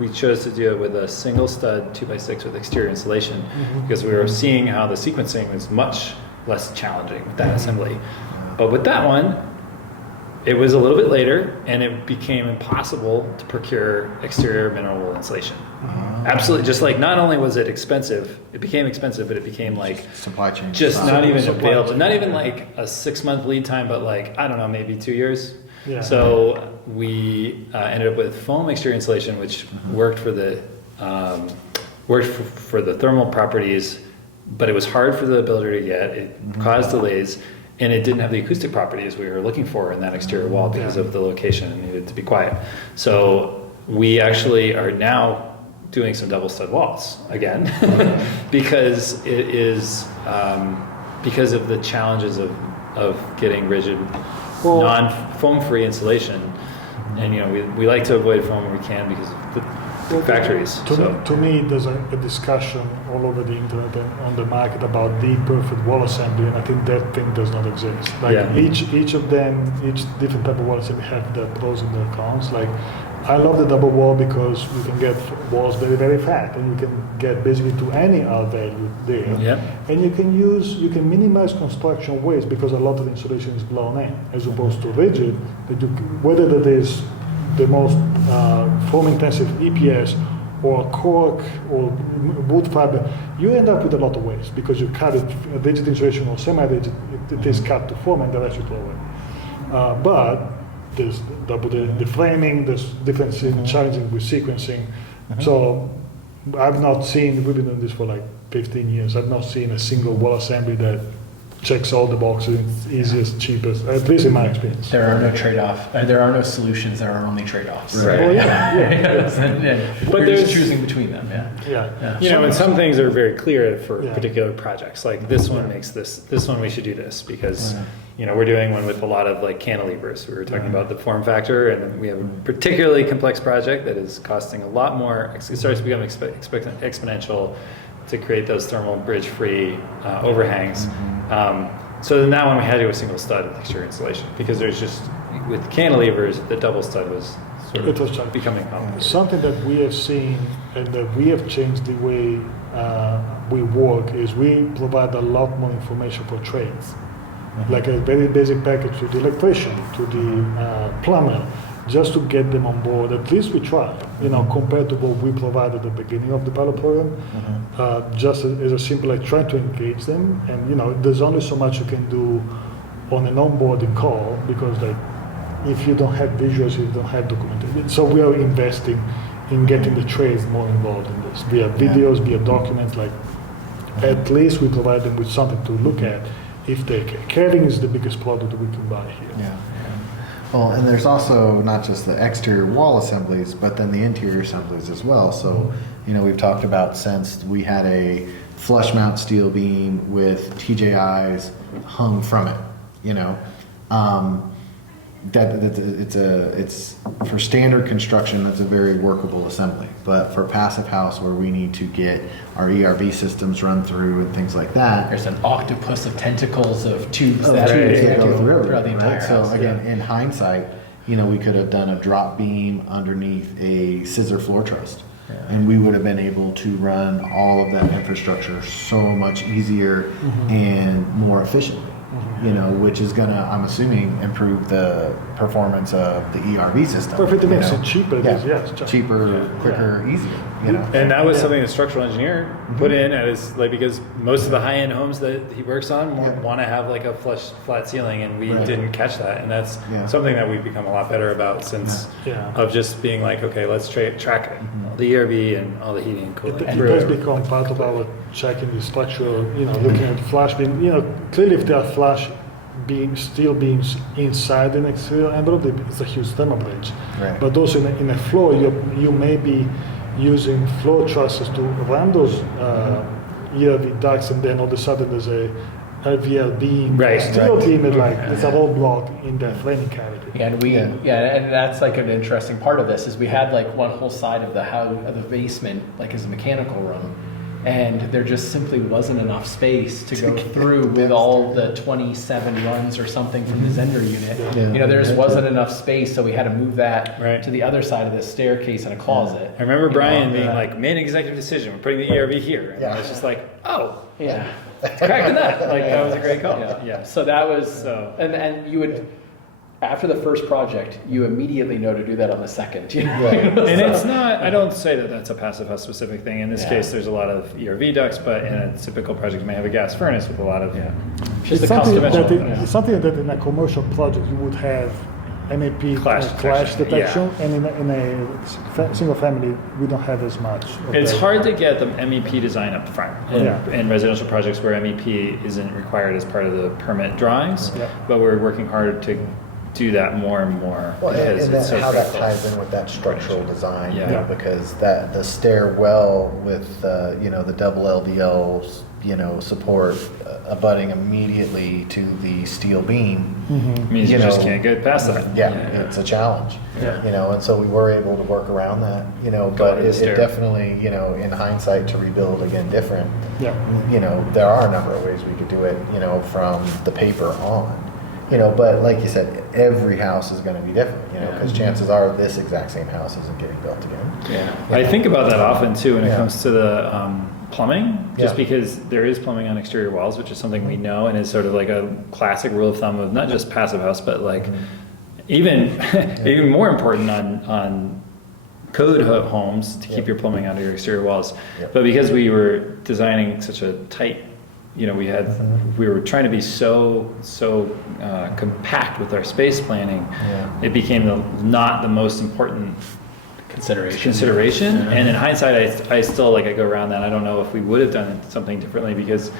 we chose to do it with a single stud 2x6 with exterior insulation, because we were seeing how the sequencing was much less challenging with that assembly. But with that one, it was a little bit later, and it became impossible to procure exterior mineral wool insulation. Absolutely, just like not only was it expensive, it became expensive, but it became like supply chain. Just not even available. Not even like a 6-month lead time, but like, I don't know, maybe 2 years. Yeah. So we ended up with foam exterior insulation, which worked for the for the thermal properties, but it was hard for the builder to get. It caused delays, and it didn't have the acoustic properties we were looking for in that exterior wall because of the location. It needed to be quiet. So we actually are now doing some double stud walls again because it is because of the challenges of getting rigid, non-foam free insulation. And we like to avoid foam when we can because of the factories. To me, there's a discussion all over the internet and on the market about the perfect wall assembly, and I think that thing does not exist. Like each of them, each different type of wall assembly have their pros and their cons. Like I love the double wall because you can get walls very, very fat, and you can get basically to any R value there. Yeah. And you can minimize construction waste because a lot of the insulation is blown in, as opposed to rigid. Whether that is the most foam-intensive EPS or cork or wood fiber, you end up with a lot of waste because you cut it, rigid insulation or semi-rigid, it is cut to foam and the rest you throw away. But there's the framing, there's different challenges with sequencing. So I've not seen, we've been doing this for like 15 years, I've not seen a single wall assembly that checks all the boxes, it's easiest, cheapest, at least in my experience. There are no trade-off. There are no solutions. There are only trade-offs. Right. Well, yeah. But you're just choosing between them. Yeah. And some things are very clear for Yeah. particular projects. Like this one makes this one we should do this because we're doing one with a lot of like cantilevers. We were talking about the form factor, and we have a particularly complex project that is costing a lot more. It starts to become exponential to create those thermal bridge-free overhangs. So in that one we had to do a single stud with exterior insulation because there's just, with cantilevers, the double stud was sort of becoming complicated. Something that we have seen and that we have changed the way we work is we provide a lot more information for trades. Like a very basic package to the electrician, to the plumber, just to get them on board. At least we try, compared to what we provided at the beginning of the pilot program. Just as a simple, like trying to engage them. And there's only so much you can do on an onboarding call because like if you don't have visuals, you don't have documentation. So we are investing in getting the trades more involved in this via videos, via documents. Like at least we provide them with something to look at. If they can. Cabling is the biggest product we can buy here. Yeah. Well, and there's also not just the exterior wall assemblies, but then the interior assemblies as well. So, we've talked about since we had a flush mount steel beam with TJIs hung from it, it's for standard construction, that's a very workable assembly. But for passive house where we need to get our ERV systems run through and things like that, There's an octopus of tentacles of tubes Oh, that tubes go that go through, throughout the entire right? So house. again, in hindsight, we could have done a drop beam underneath a scissor floor truss, and we would have been able to run all of that infrastructure so much easier and more efficiently. Which is gonna, I'm assuming, improve the performance of the ERV system. Perfect, it makes it cheaper. It is, yes. Cheaper, quicker, easier. And that was something the structural engineer put in as because most of the high-end homes that he works on want to have like a flush flat ceiling, and we didn't catch that, and that's something that we've become a lot better about since of just being like, okay, let's track it, all the ERV and all the heating and cooling. It has become part of our checking the structure, looking at flash beam. Clearly if there are flash steel beams inside an exterior envelope, it's a huge thermal bridge. Right. But also in a floor, you may be using floor trusses to run those ERV ducts, and then all of a sudden there's a LVL beam, steel beam is like it's a whole block in the framing cavity. And and that's like an interesting part of this is we had like one whole side of the house, of the basement, like as a mechanical room, and there just simply wasn't enough space to go through with all the 27 runs or something from the Zender unit. There just wasn't enough space, so we had to move that to the other side of the staircase in a closet. I remember Brian being like, made an executive decision, we're putting the ERV here. And I was just like, cracking that. Like, that was a great call. So that was, and you would, after the first project, you immediately know to do that on the second. And it's not, I don't say that that's a passive house specific thing. In this case, there's a lot of ERV ducts, but in a typical project, you may have a gas furnace with a lot of just It's the cost something, of it's something that in a commercial project you would have MAP Clash clash detection, detection, and in a single family, we don't have as much. of It's that. hard to get the MEP design up front Yeah. in residential projects where MEP isn't required as part of the permit drawings, Yeah. but we're working hard to do that more and more Well, because and it's then so how that critical. ties in with that structural design, you Yeah. know, because that the stairwell with you know, the double LVL, you know, support abutting immediately to the steel beam. Means you you just know, can't get past that. Yeah, it's a challenge. Yeah. You know, and so we were able to work around that. You know, Go but to the it stair. definitely, you know, in hindsight, to rebuild again different. Yeah. You know, there are a number of ways we could do it. You know, from the paper on. You know, but like you said, every house is going to be different. You know, because chances are this exact same house isn't getting built again. Yeah, I think about that often too when it Yeah. comes to the plumbing, just Yeah. because there is plumbing on exterior walls, which is something we know and is sort of like a classic rule of thumb of not just passive house, but like even even more important on code homes to keep Yeah. your plumbing under your exterior walls. Yeah. But because we were designing such a tight, you know, we were trying to be so compact with our space planning. Yeah. It became not the most important Consideration. Yeah. And in hindsight, I still like I go around that. I don't know if we would have done something differently because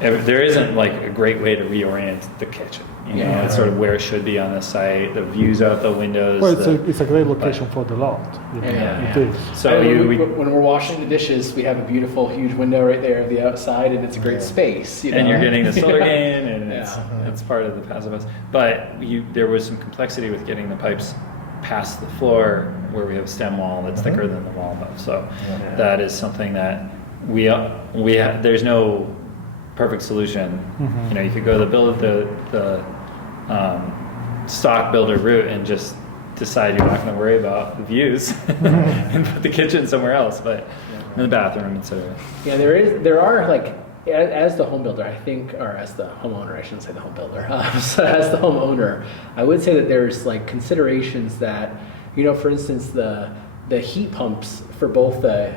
there isn't like a great way to reorient the kitchen. You know, it's sort of where it should be on the site. The views out the windows. Well, it's a great location for the loft. You know, Yeah. It is. So when we're washing the dishes, we have a beautiful, huge window right there of the outside, and it's a great space. You know? and you're getting the solar gain, and Yeah. it's part of the passive house. But there was some complexity with getting the pipes past the floor where we have a stem wall that's thicker than the wall above. So that is something that there's no perfect solution. You know, you could go the stock builder route and just decide you're not going to worry about the views and put the kitchen somewhere else, but in the bathroom, etc. Yeah, there are like, as the home builder, I think, or as the homeowner, I shouldn't say the home builder, so as the homeowner, I would say that there's like considerations that, you know, for instance, the heat pumps for both the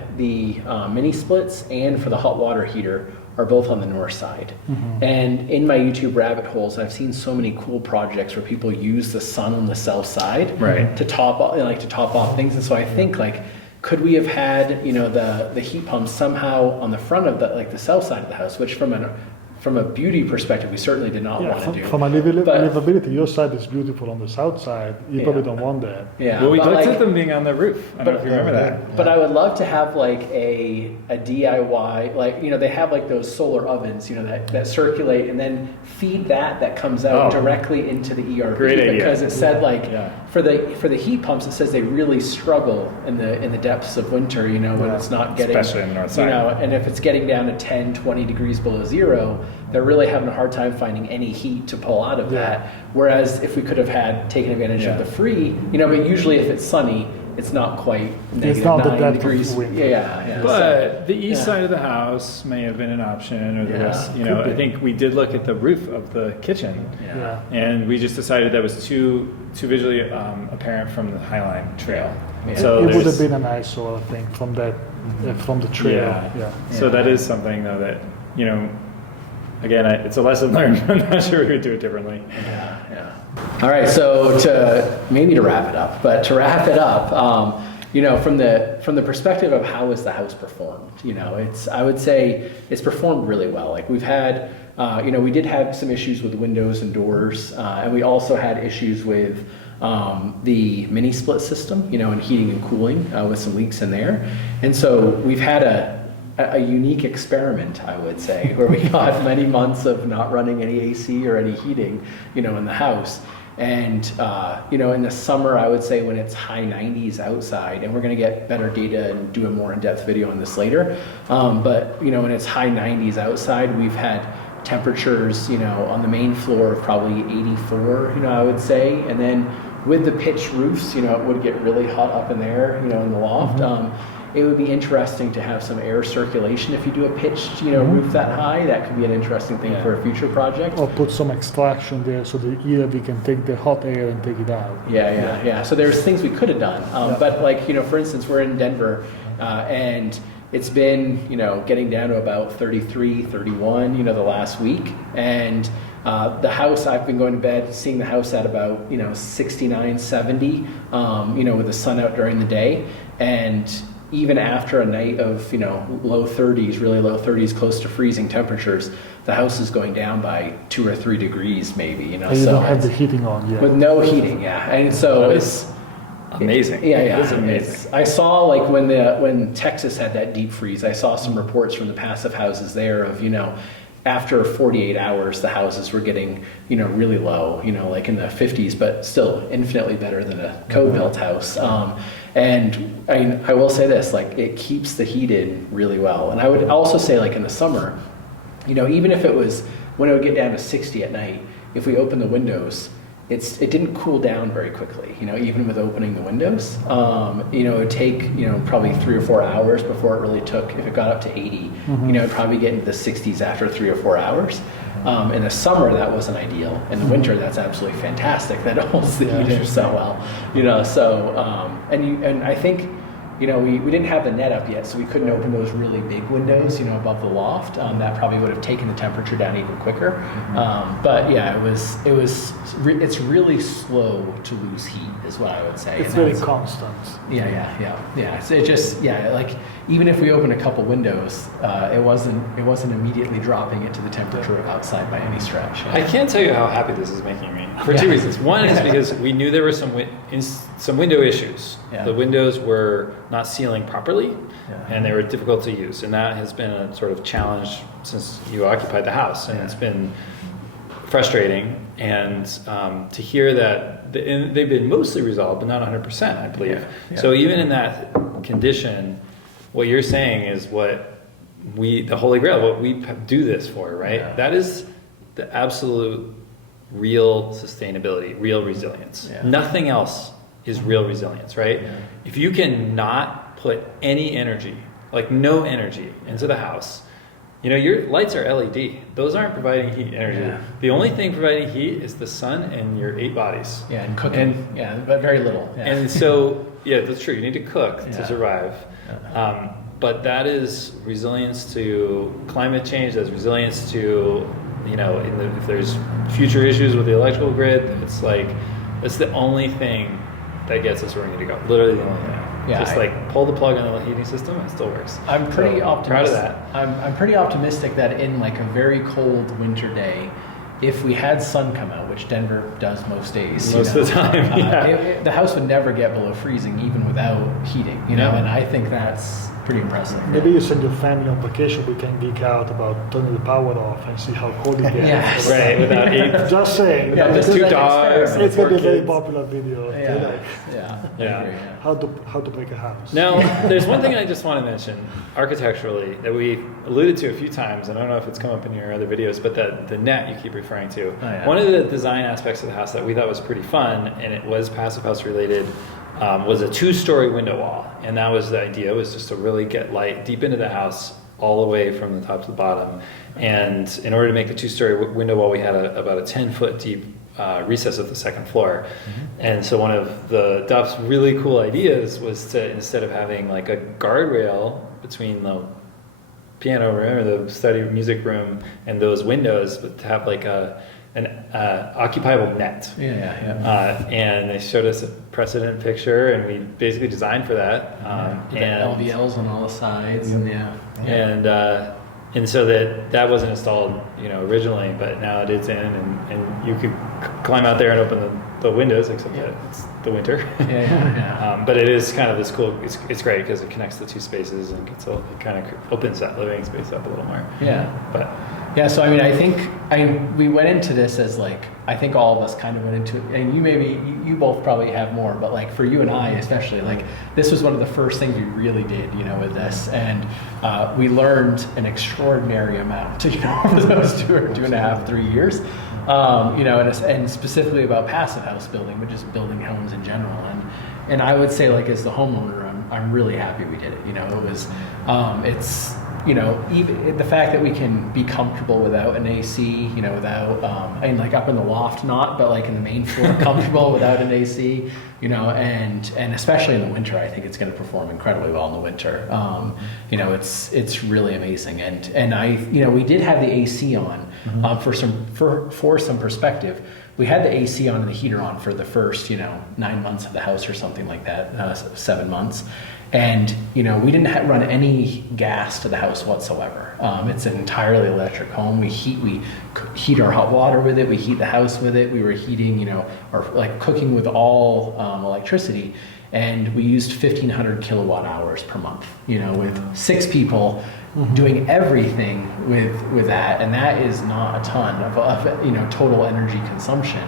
mini splits and for the hot water heater are both on the north side. And in my YouTube rabbit holes, I've seen so many cool projects where people use the sun on the south side to top off things. And so I think like, could we have had, you know, the heat pumps somehow on the front of the south side of the house, which from a beauty perspective, we certainly did not want to do. From a livability, your side is beautiful on the south side. You probably don't want that. Yeah. Well, we but looked like, at them being on the roof. I don't know if you remember that. But I would love to have like a DIY, like, you know, they have like those solar ovens, you know, that circulate and then feed that comes out directly into the ERP. Great idea. Because it said for the heat pumps, it says they really struggle in the depths of winter, you know, when it's not getting, Especially on the north side. you know, and if it's getting down to 10, 20 degrees below zero, they're really having a hard time finding any heat to pull out of that. Whereas if we could have taken advantage of the free, you know, but usually if it's sunny, it's not quite negative not the 9 depth of degrees. wind. Yeah. But the east side of the house may have been an option, or the west. You know, could be. I think we did look at the roof of the kitchen, Yeah. and we just decided that was too visually apparent from the Highline Trail. Yeah. So It would there's- have been a nice sort of thing from that, from the trail. Yeah. So that is something though that, you know, again, it's a lesson learned. I'm not sure we would do it differently. All right, so to wrap it up, you know, from the perspective of how is the house performed, you know, I would say it's performed really well. Like we've had, you know, we did have some issues with windows and doors, and we also had issues with the mini split system, you know, and heating and cooling with some leaks in there. And so we've had a unique experiment, I would say, where we got many months of not running any AC or any heating, you know, in the house. And, you know, in the summer, I would say when it's high 90s outside, and we're going to get better data and do a more in-depth video on this later. But, you know, when it's high 90s outside, we've had temperatures, you know, on the main floor of probably 84, you know, I would say. And then with the pitched roofs, you know, it would get really hot up in there, you know, in the loft. It would be interesting to have some air circulation if you do a pitched, you know, roof that high. That could be an interesting thing for a future project. Or put some extraction there so that we can take the hot air and take it out. Yeah. So there's things we could have done. But like, you know, for instance, we're in Denver and it's been, you know, getting down to about 33, 31, you know, the last week. And The house, I've been going to bed, seeing the house at about, 69, 70, with the sun out during the day. And even after a night of, low 30s, really low 30s, close to freezing temperatures, the house is going down by 2 or 3 degrees maybe, And you don't have the heating on yet. with no heating, yeah. And so it's amazing. Yeah, It is amazing. I saw like when Texas had that deep freeze, I saw some reports from the passive houses there of, after 48 hours, the houses were getting, really low, like in the 50s, but still infinitely better than a co-built house. And I will say this, like it keeps the heat in really well. And I would also say like in the summer, even if it was when it would get down to 60 at night, if we open the windows, it didn't cool down very quickly, even with opening the windows. It would take, probably 3 or 4 hours before it really took, if it got up to 80, it'd probably get into the 60s after 3 or 4 hours. In the summer, that wasn't ideal. In the winter, that's absolutely fantastic. That holds the heat in so well, and I think, we didn't have the net up yet, so we couldn't open those really big windows, above the loft. That probably would have taken the temperature down even quicker. But yeah, it's really slow to lose heat, is what I would say. It's very constant. Yeah. So it just, like even if we opened a couple windows, it wasn't immediately dropping it to the temperature outside by any stretch. Yeah. I can't tell you how happy this is making me for 2 reasons. One is because we knew there were some window issues. Yeah. The windows were not sealing properly, and they were difficult to use, and that has been a sort of challenge since you occupied the house, and it's been frustrating. And to hear that they've been mostly resolved, but not 100%, I believe. Yeah. So even in that condition, what you're saying is what the Holy Grail, what we do this for, right? Yeah. That is the absolute real sustainability, real resilience. Yeah. Nothing else is real resilience, right? Yeah. If you can not put any energy, like no energy, into the house, your lights are LED. Those aren't providing heat energy. Yeah. The only thing providing heat is the sun and your 8 bodies. Yeah, and cooking. But very little. Yeah. And so, that's true. You need to cook to survive. But that is resilience to climate change. That's resilience to, if there's future issues with the electrical grid, it's like, it's the only thing that gets us where we need to go. Literally the only thing. Yeah, pull the plug on the heating system, it still works. I'm pretty optimistic. Proud of that. I'm pretty optimistic that in like a very cold winter day, if we had sun come out, which Denver does most days, most of the time, the house would never get below freezing even without heating. And I think that's pretty impressive. Maybe you send your family on vacation. We can geek out about turning the power off and see how cold it gets. Yes. Right, without heat. Just saying. Without just 2 dogs. It's going to be a very popular video. Yeah. How to make a house. Now, there's one thing I just want to mention architecturally that we alluded to a few times, and I don't know if it's come up in your other videos, but the net you keep referring to. Oh, yeah. One of the design aspects of the house that we thought was pretty fun, and it was passive house related, was a 2-story window wall. And that was the idea, was just to really get light deep into the house all the way from the top to the bottom. And in order to make the 2-story window wall, we had about a 10-foot deep recess at the second floor. Mm-hmm. And so one of the Duff's really cool ideas was to, instead of having like a guardrail between the piano room or the study music room and those windows, but to have like an occupiable net. And they showed us a precedent picture, and we basically designed for that. And LVLs on all the sides, and so that wasn't installed, originally, but now it is in, and you could climb out there and open the windows, except that it's the winter. But it is kind of this cool. It's great because it connects the 2 spaces and it kind of opens that living space up a little more. So I think we went into this as like, I think all of us kind of went into it, and you both probably have more, but like for you and I especially, like this was one of the first things we really did, with this, and we learned an extraordinary amount, over those 2.5, 3 years, and specifically about passive house building, but just building homes in general, and I would say like as the homeowner, I'm really happy we did it. It was even the fact that we can be comfortable without an AC, without, and like up in the loft, not, but like in the main floor, comfortable without an AC, and especially in the winter, I think it's going to perform incredibly well in the winter. It's really amazing. And we did have the AC on, for some perspective. We had the AC on and the heater on for the first, 9 months of the house or something like that, 7 months. And, we didn't run any gas to the house whatsoever. It's an entirely electric home. We heat our hot water with it. We heat the house with it. We were heating, or like cooking with all electricity. And we used 1,500 kilowatt hours per month, with 6 people doing everything with that. And that is not a ton of total energy consumption.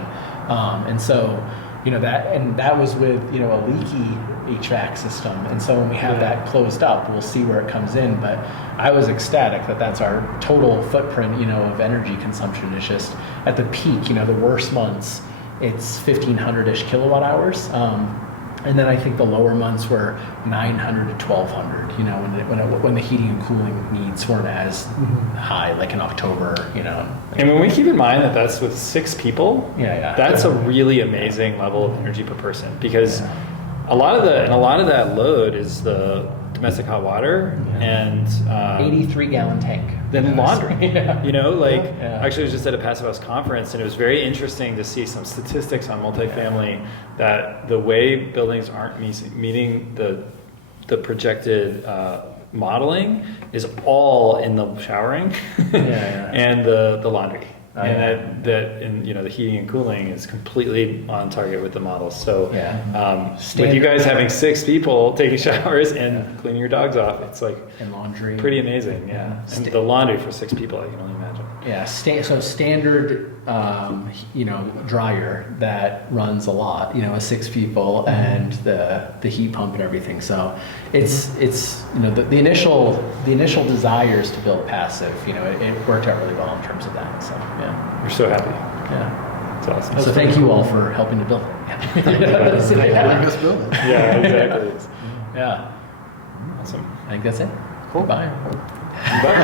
And so, that was with, a leaky HVAC system. And so when we have that closed up, we'll see where it comes in. But I was ecstatic that that's our total footprint, of energy consumption. Is just at the peak, the worst months, it's 1,500-ish kilowatt hours. And then I think the lower months were 900 to 1,200, when the heating and cooling needs weren't as high, like in October, And when we keep in mind that that's with 6 people, that's a really amazing level of energy per person, because a lot of that load is the domestic hot water and 83-gallon tank. Then laundry. Actually, I was just at a Passive House conference, and it was very interesting to see some statistics on multifamily that the way buildings aren't meeting the projected modeling is all in the showering and the laundry. And the heating and cooling is completely on target with the models. So with you guys having 6 people taking showers and cleaning your dogs off, it's like and laundry, pretty amazing. And the laundry for 6 people, I can only imagine. So standard, dryer that runs a lot, 6 people, and the heat pump and everything. So it's the initial desires to build passive, it worked out really well in terms of that. So We're so happy. It's awesome. So thank you all for helping to build it. Letting us build it. Yeah, exactly. Yeah. Awesome. I think that's it. Cool. Bye. Bye.